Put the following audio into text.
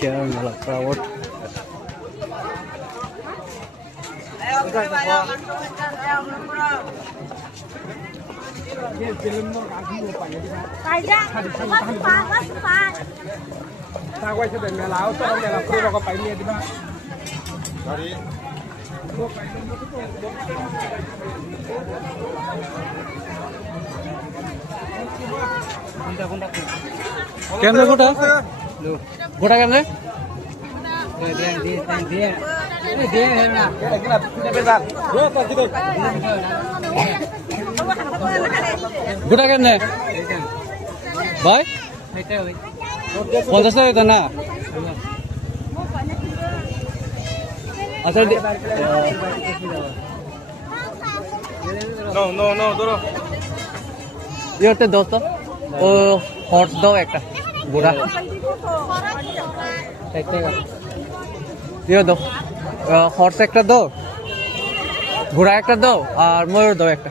Kerala crowd. Camera goda? Goda camera? Goda camera? Boy? 50 টাকা না আচ্ছা নো ধরো ইয়েতে দোস্ত ও হর্স দাও একটা ঘোড়া ইয়ে দাও হর্স একটা দাও ঘোড়া একটা দাও আর ময়ূর দাও একটা